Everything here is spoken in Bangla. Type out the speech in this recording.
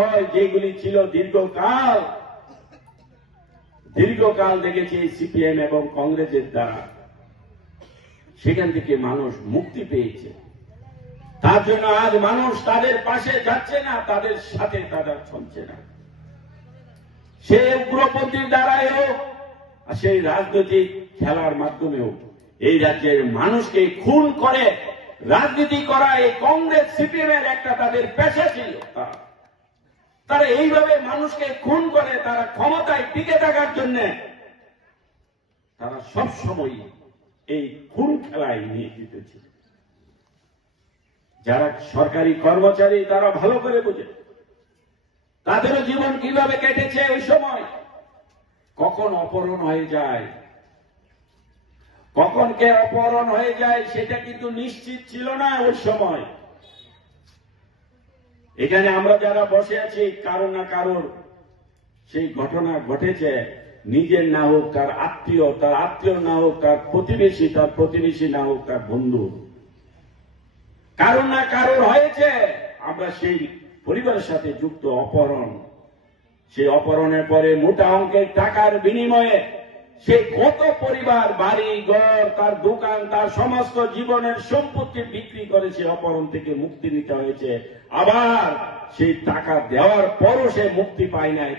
বিষয় যেগুলি ছিল দীর্ঘকাল দেখেছি সিপিএম এবং কংগ্রেসের দ্বারা, সেখান থেকে মানুষ মুক্তি পেয়েছে। তার জন্য আজ মানুষ তাদের পাশে যাচ্ছে না, তাদের সাথে তারা চলছে না। সে উগ্রপন্থীর দ্বারাই হোক, সেই রাজনৈতিক খেলার মাধ্যমেও এই রাজ্যের মানুষকে খুন করে রাজনীতি করা এই কংগ্রেস সিপিএম এর একটা তাদের পেশা ছিল। তারা এইভাবে মানুষকে খুন করে, তারা ক্ষমতায় টিকে থাকার জন্য তারা সবসময় এই খুন খেলায় নিয়ে জিতেছে। যারা সরকারি কর্মচারী তারা ভালো করে বুঝে তাদেরও জীবন কিভাবে কেটেছে ওই সময়, কখন অপহরণ হয়ে যায়, কখন কে অপহরণ হয়ে যায় সেটা কিন্তু নিশ্চিত ছিল না ওই সময়। এখানে আমরা যারা বসে আছি, কারো না কারোর সেই ঘটনা ঘটেছে, নিজের না হোক তার আত্মীয় না হোক তার প্রতিবেশী না হোক তার বন্ধু, কারো না কারোর হয়েছে। আমরা সেই পরিবারের সাথে যুক্ত অপহরণ, সেই অপহরণের পরে মোটা অঙ্কের টাকার বিনিময়ে সে কত পরিবার বাড়ি ঘর, তার দোকান, তার সমস্ত জীবনের সম্পত্তি বিক্রি করে সে অপহরণ থেকে মুক্তি নিতে হয়েছে। আবার সেই টাকা দেওয়ার পরও সে মুক্তি পায় নাই।